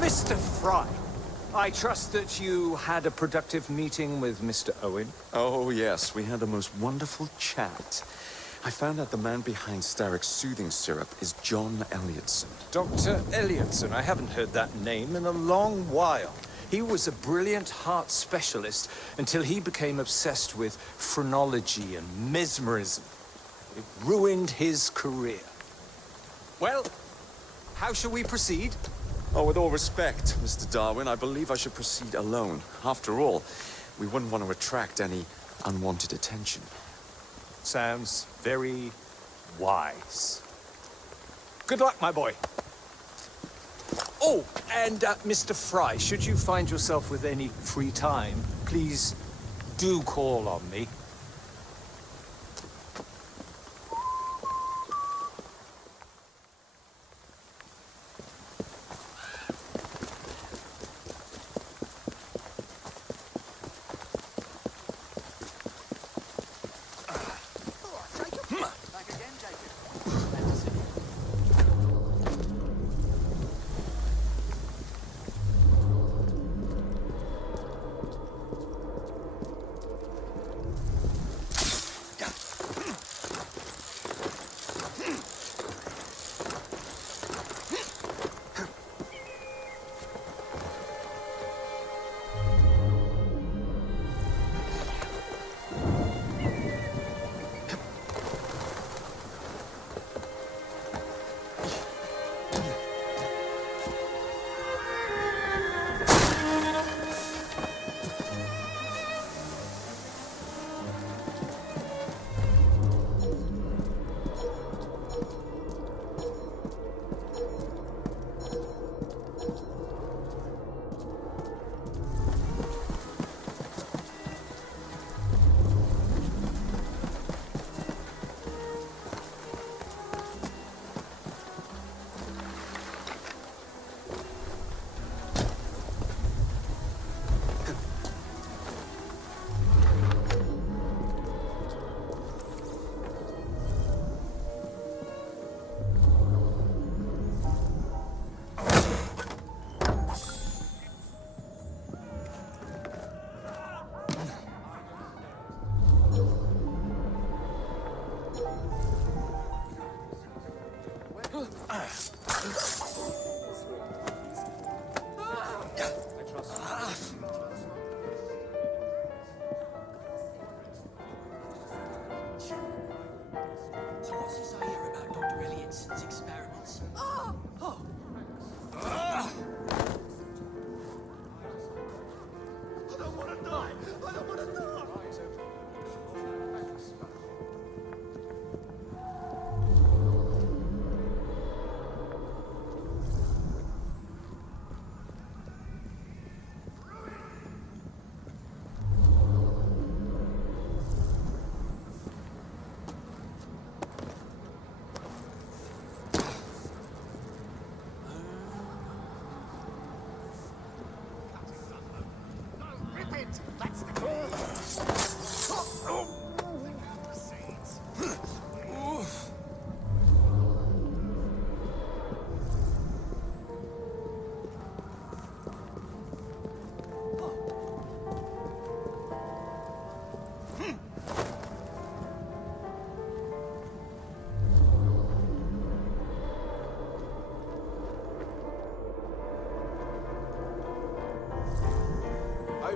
Mr. Fry, I trust that you had a productive meeting with Mr. Owen. Oh, yes. We had the most wonderful chat. I found out the man behind Starrick's soothing syrup is John Elliotson. Dr. Elliotson, I haven't heard that name in a long while. He was a brilliant heart specialist until he became obsessed with phrenology and mesmerism. It ruined his career. Well, how shall we proceed? Oh, with all respect, Mr. Darwin, I believe I should proceed alone. After all, we wouldn't want to attract any unwanted attention. Sounds very wise. Good luck, my boy. Oh, and Mr. Fry, should you find yourself with any free time, please do call on me.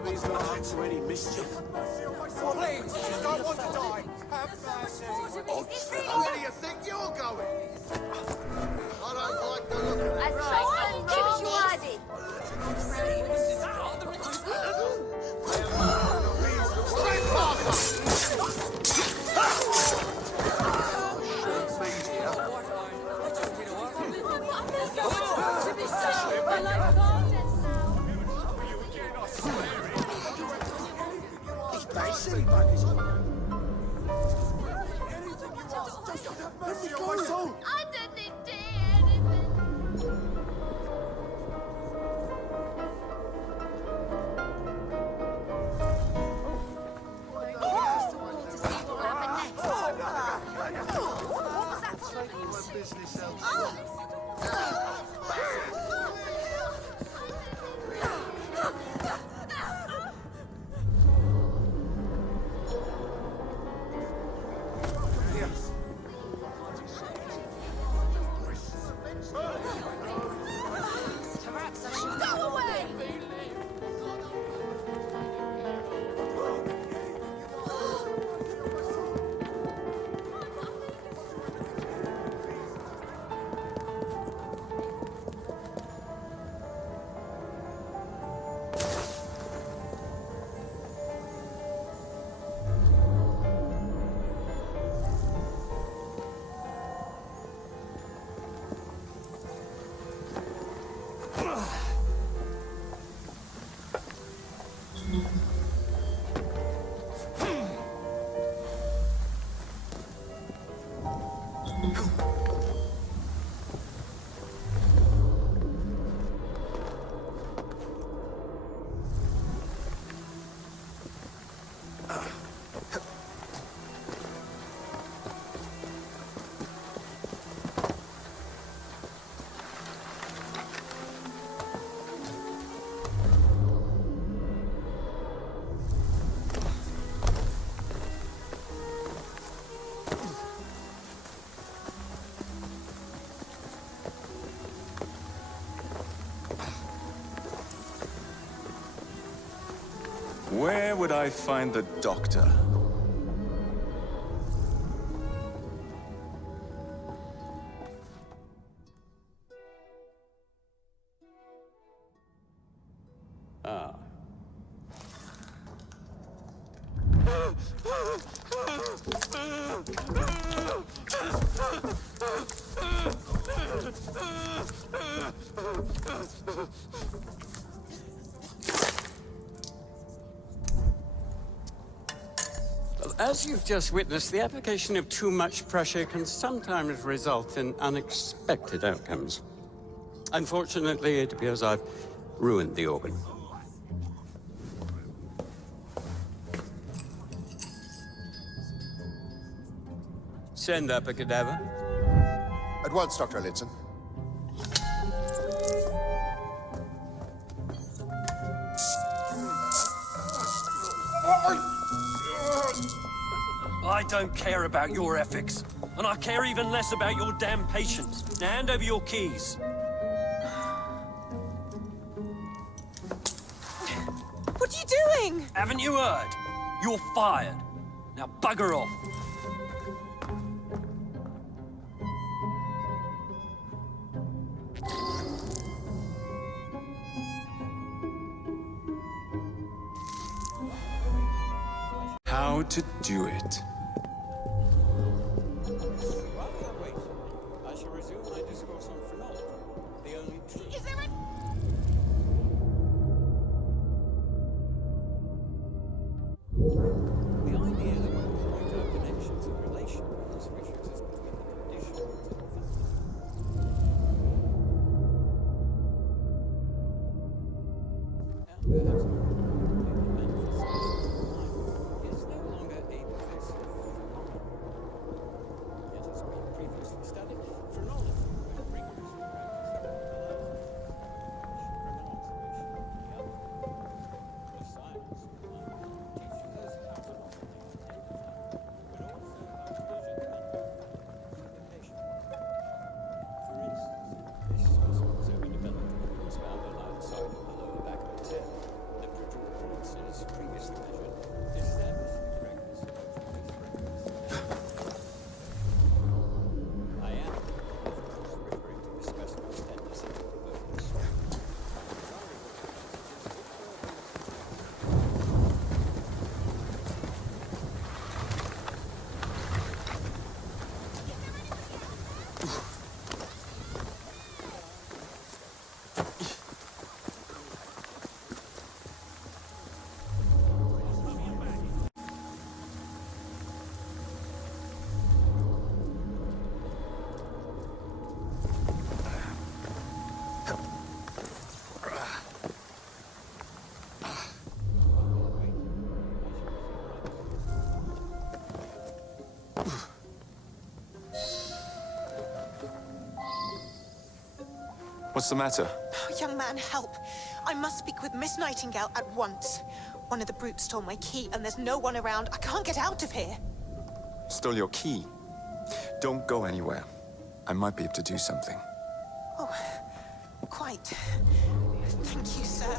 He's not up to any mischief. Please, just don't want to die. Have mercy. Where do you think you're going? I don't like the look of that. Silly buggers. Anything you ask, just have mercy on my soul. Perhaps I should go away! Where would I find the doctor? Ah. As you've just witnessed, the application of too much pressure can sometimes result in unexpected outcomes. Unfortunately, it appears I've ruined the organ. Send up a cadaver. At once, Dr. Lidson. I don't care about your ethics, and I care even less about your damn patience. Now hand over your keys. What are you doing? Haven't you heard? You're fired. Now bugger off. How to do it. I shall resume my discourse on phrenology, the only true... Is there a... The idea that one can point out connections and relations which exist between the conditions and perhaps more importantly, the manifestation of mind is no longer a passive phenomenon. Yet, as we previously studied, phrenology, with rigorous practice, allows criminal observation of the other. The science of mind teaches us how to not only detect the fact, but also how to measure the manifestation of the patient. For instance, this specimen so we developed was found on either side of the lower back of its head. What's the matter? Oh, young man, help. I must speak with Miss Nightingale at once. One of the brutes stole my key, and there's no one around. I can't get out of here. Stole your key. Don't go anywhere. I might be able to do something. Oh, quite. Thank you, sir.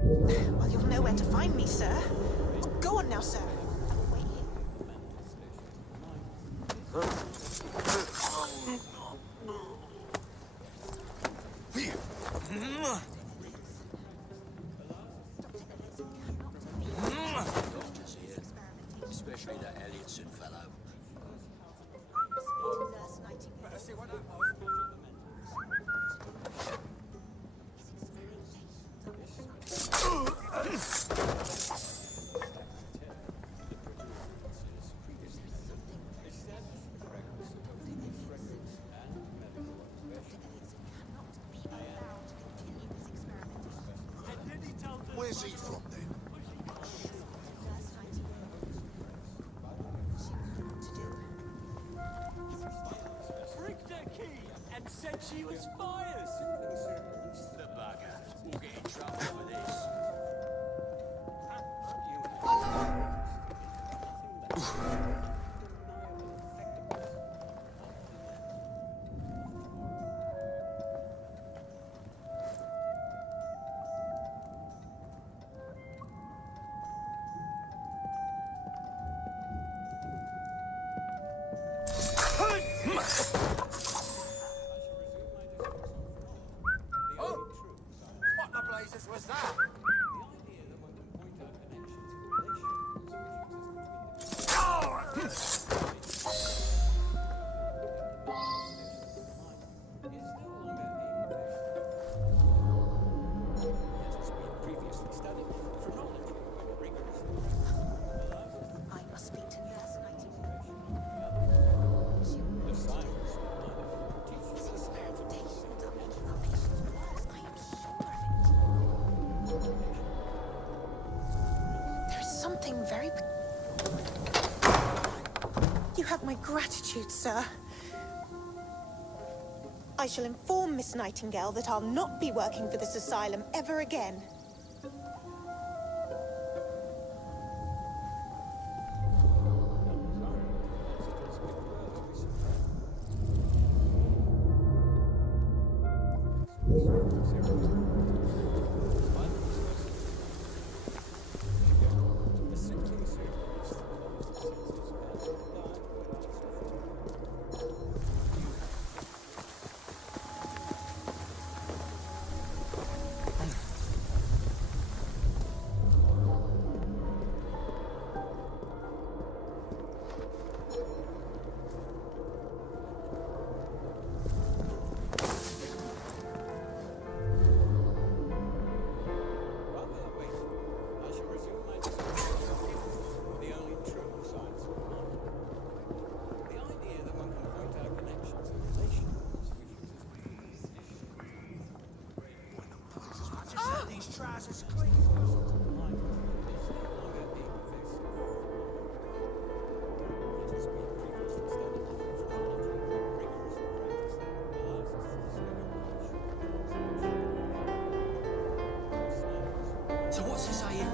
Well, you'll know where to find me, sir. Go on now, sir. I will wait here. Especially that Elliotson fellow. Better see what that was. Where's he from then? Rigged her key and said she was fired. The bugger. We'll get in trouble for this. What the blazes was that? I must speak to Nurse Nightingale. His experimentations are making our patients worse. I am sure of it. There is something very... You have my gratitude, sir. I shall inform Miss Nightingale that I'll not be working for this asylum ever again. These trousers clean. So what's he saying?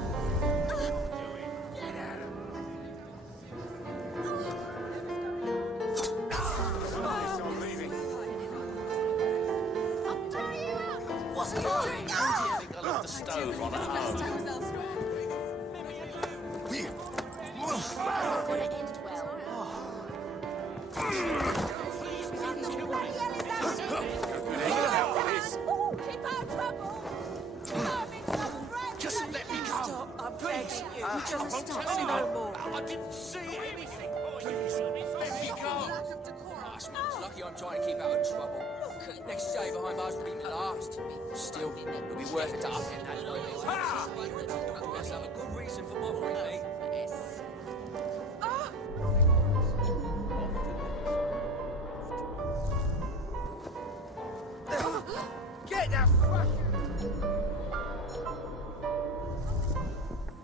What's he doing? I left the stove on at home. Just let me go. Stop, I'm begging you. Just stop. No more. I didn't see anything. Please, let me go. It's lucky I'm trying to keep out of trouble. Next day behind bars will be my last. Still, it'll be worth it to upend that loyalty. Must have a good reason for bothering me. Get the fuck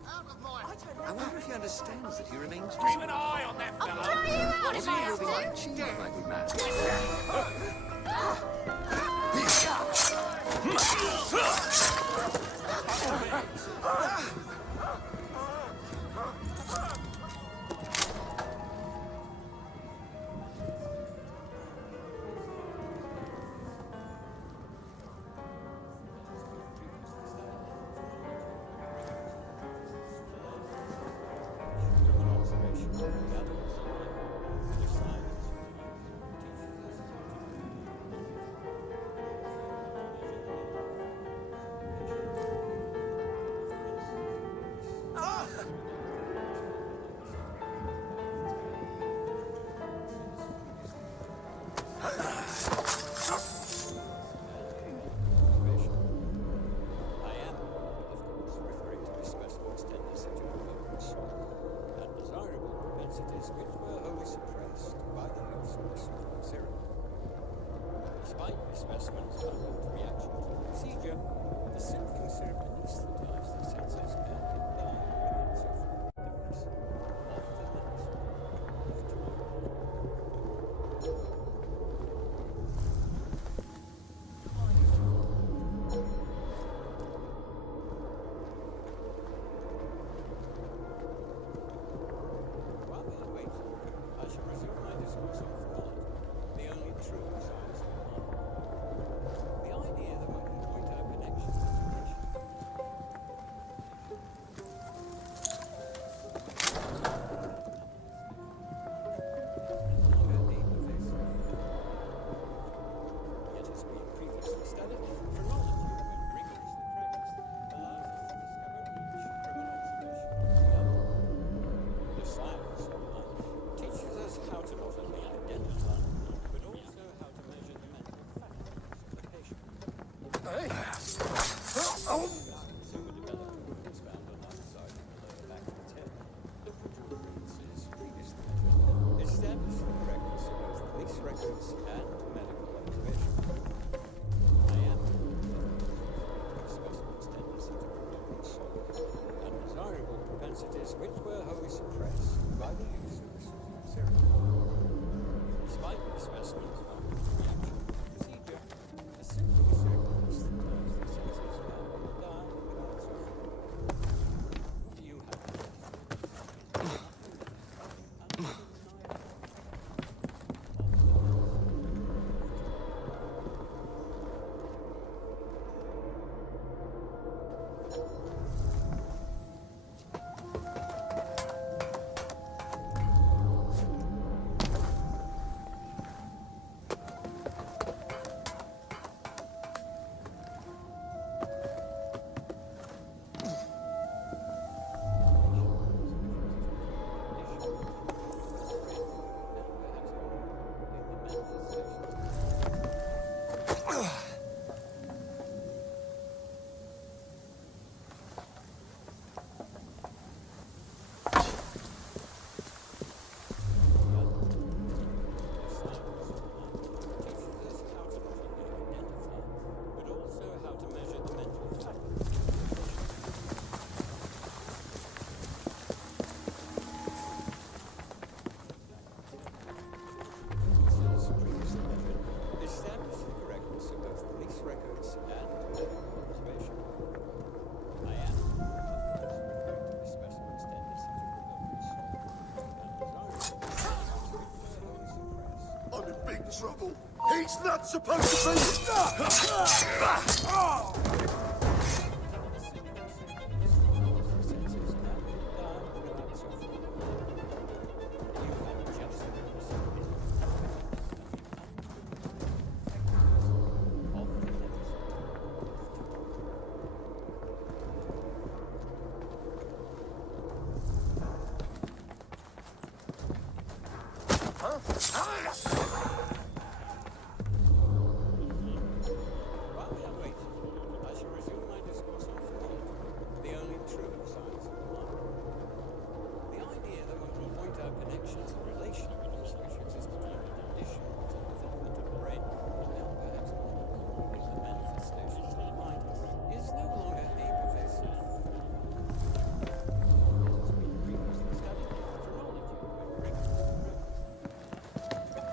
Out of my... I wonder if he understands that he remains Keep an eye on that fella. What's he moving like Right, dead. Like we mad. Despite the specimen's violent reaction to the procedure, the soothing syrup anesthetize the senses and imply without suffering the rest of the night. While we wait, I shall resume my discourse on phrenology, the only true science of the mind. The idea that one can point out connections in relation. Yet, as we have previously studied, phrenology, when rigorously practiced, allows us to discover each from an observation of the other. The science of mind teaches us how to not only identify, but also how to measure the mental faculties of the patient. So were developed to expand on either side of the lower back of the head. The protuberance is previously measured, establish the correctness of both police records and medical observation. I am specimen's tendency to provoke solid, undesirable propensities which were wholly suppressed by the use of the soothing serum. Despite the specimen's violent reaction to the procedure, a soothing serum anesthetized the senses and died without suffering. You have Trouble. He's not supposed to be. While we are waiting, I shall resume my discourse on phrenology, the only true science of the mind. The idea that one can point out connections and relationships between the conditions and development of the brain, and perhaps the manifestations of the mind, is no longer a pervasive phenomenon. As has been previously studied, phrenology, when rigorously practiced,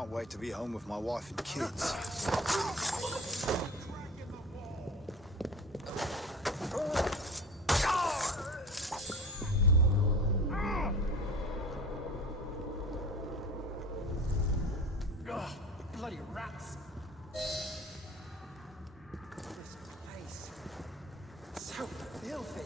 can't wait to be home with my wife and kids. Bloody rats. This place. So filthy.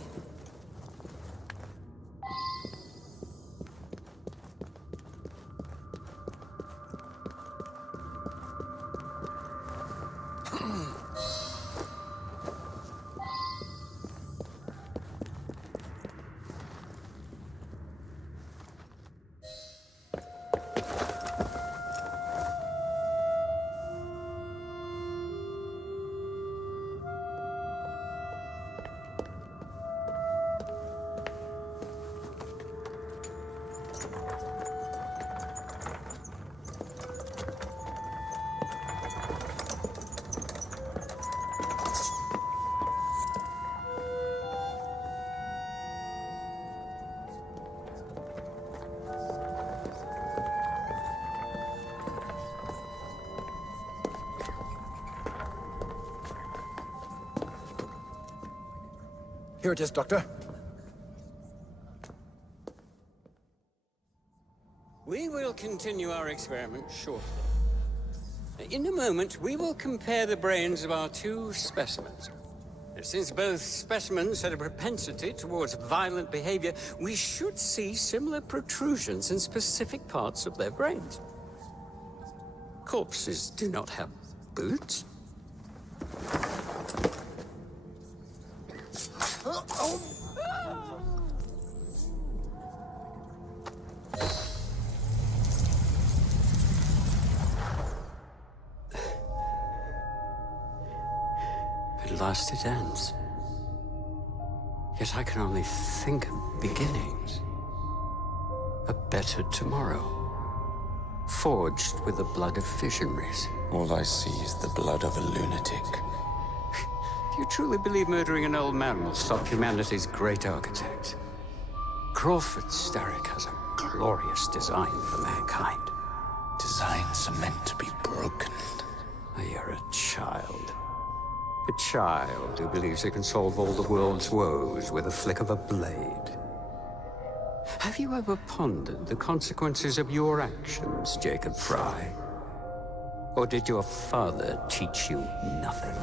Here it is, Doctor. We will continue our experiment shortly. In a moment, we will compare the brains of our two specimens. Since both specimens had a propensity towards violent behavior, we should see similar protrusions in specific parts of their brains. Corpses do not have boots. At last it ends. Yet I can only think of beginnings. A better tomorrow. Forged with the blood of visionaries. All I see is the blood of a lunatic. Do you truly believe murdering an old man will stop humanity's great architect? Crawford Starrick has a glorious design for mankind. Designs are meant to be broken. You're a child. A child who believes he can solve all the world's woes with a flick of a blade. Have you ever pondered the consequences of your actions, Jacob Fry? Or did your father teach you nothing?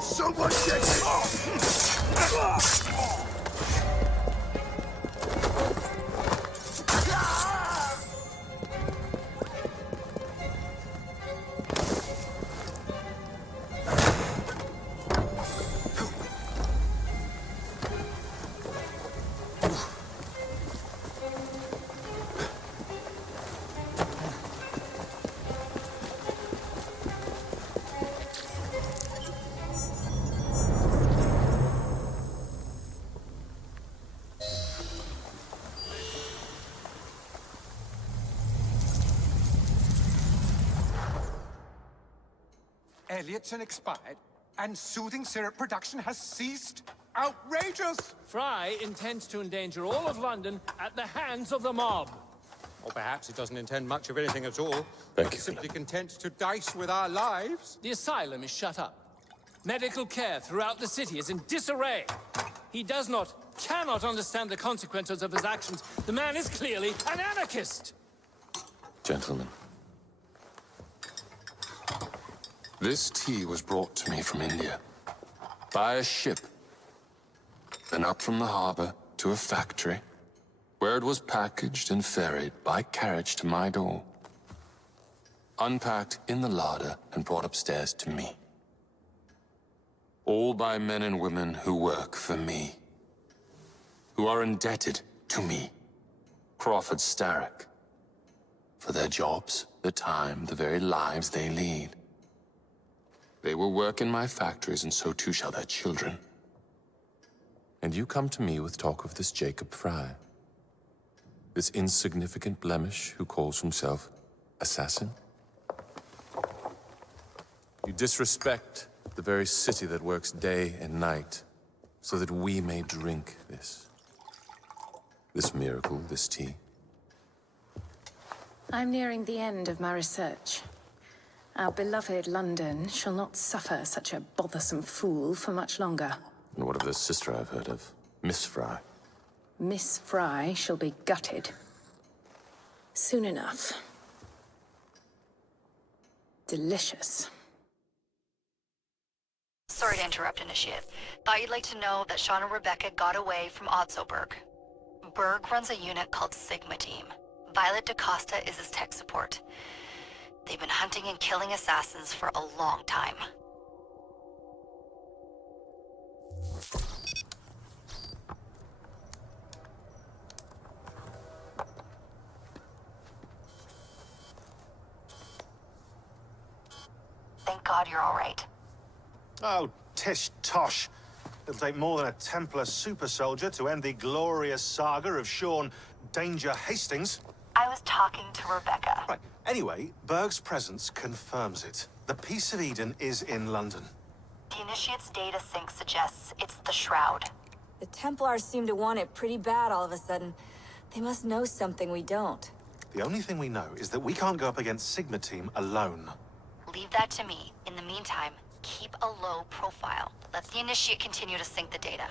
Someone get Elliotson expired, and soothing syrup production has ceased? Outrageous! Fry intends to endanger all of London at the hands of the mob. Or perhaps he doesn't intend much of anything at all. Thank you, Simply content to dice with our lives. The asylum is shut up. Medical care throughout the city is in disarray. He cannot understand the consequences of his actions. The man is clearly an anarchist! Gentlemen, this tea was brought to me from India by a ship, then up from the harbor to a factory, where it was packaged and ferried by carriage to my door, unpacked in the larder and brought upstairs to me. All by men and women who work for me, who are indebted to me, Crawford Starrick, for their jobs, the time, the very lives they lead. They will work in my factories, and so too shall their children. And you come to me with talk of this Jacob Fry, this insignificant blemish who calls himself assassin? You disrespect the very city that works day and night so that we may drink this miracle, this tea. I'm nearing the end of my research. Our beloved London shall not suffer such a bothersome fool for much longer. And what of this sister I've heard of, Miss Fry? Miss Fry shall be gutted. Soon enough. Delicious. Sorry to interrupt, Initiate. Thought you'd like to know that Sean and Rebecca got away from Otzoberg. Berg runs a unit called Sigma Team. Violet DaCosta is his tech support. They've been hunting and killing assassins for a long time. Thank God you're all right. Oh, tish tosh. It'll take more than a Templar super soldier to end the glorious saga of Sean Danger Hastings. I was talking to Rebecca. Right. Anyway, Berg's presence confirms it. The Peace of Eden is in London. The Initiate's data sync suggests it's the Shroud. The Templars seem to want it pretty bad all of a sudden. They must know something we don't. The only thing we know is that we can't go up against Sigma Team alone. Leave that to me. In the meantime, keep a low profile. Let the Initiate continue to sync the data.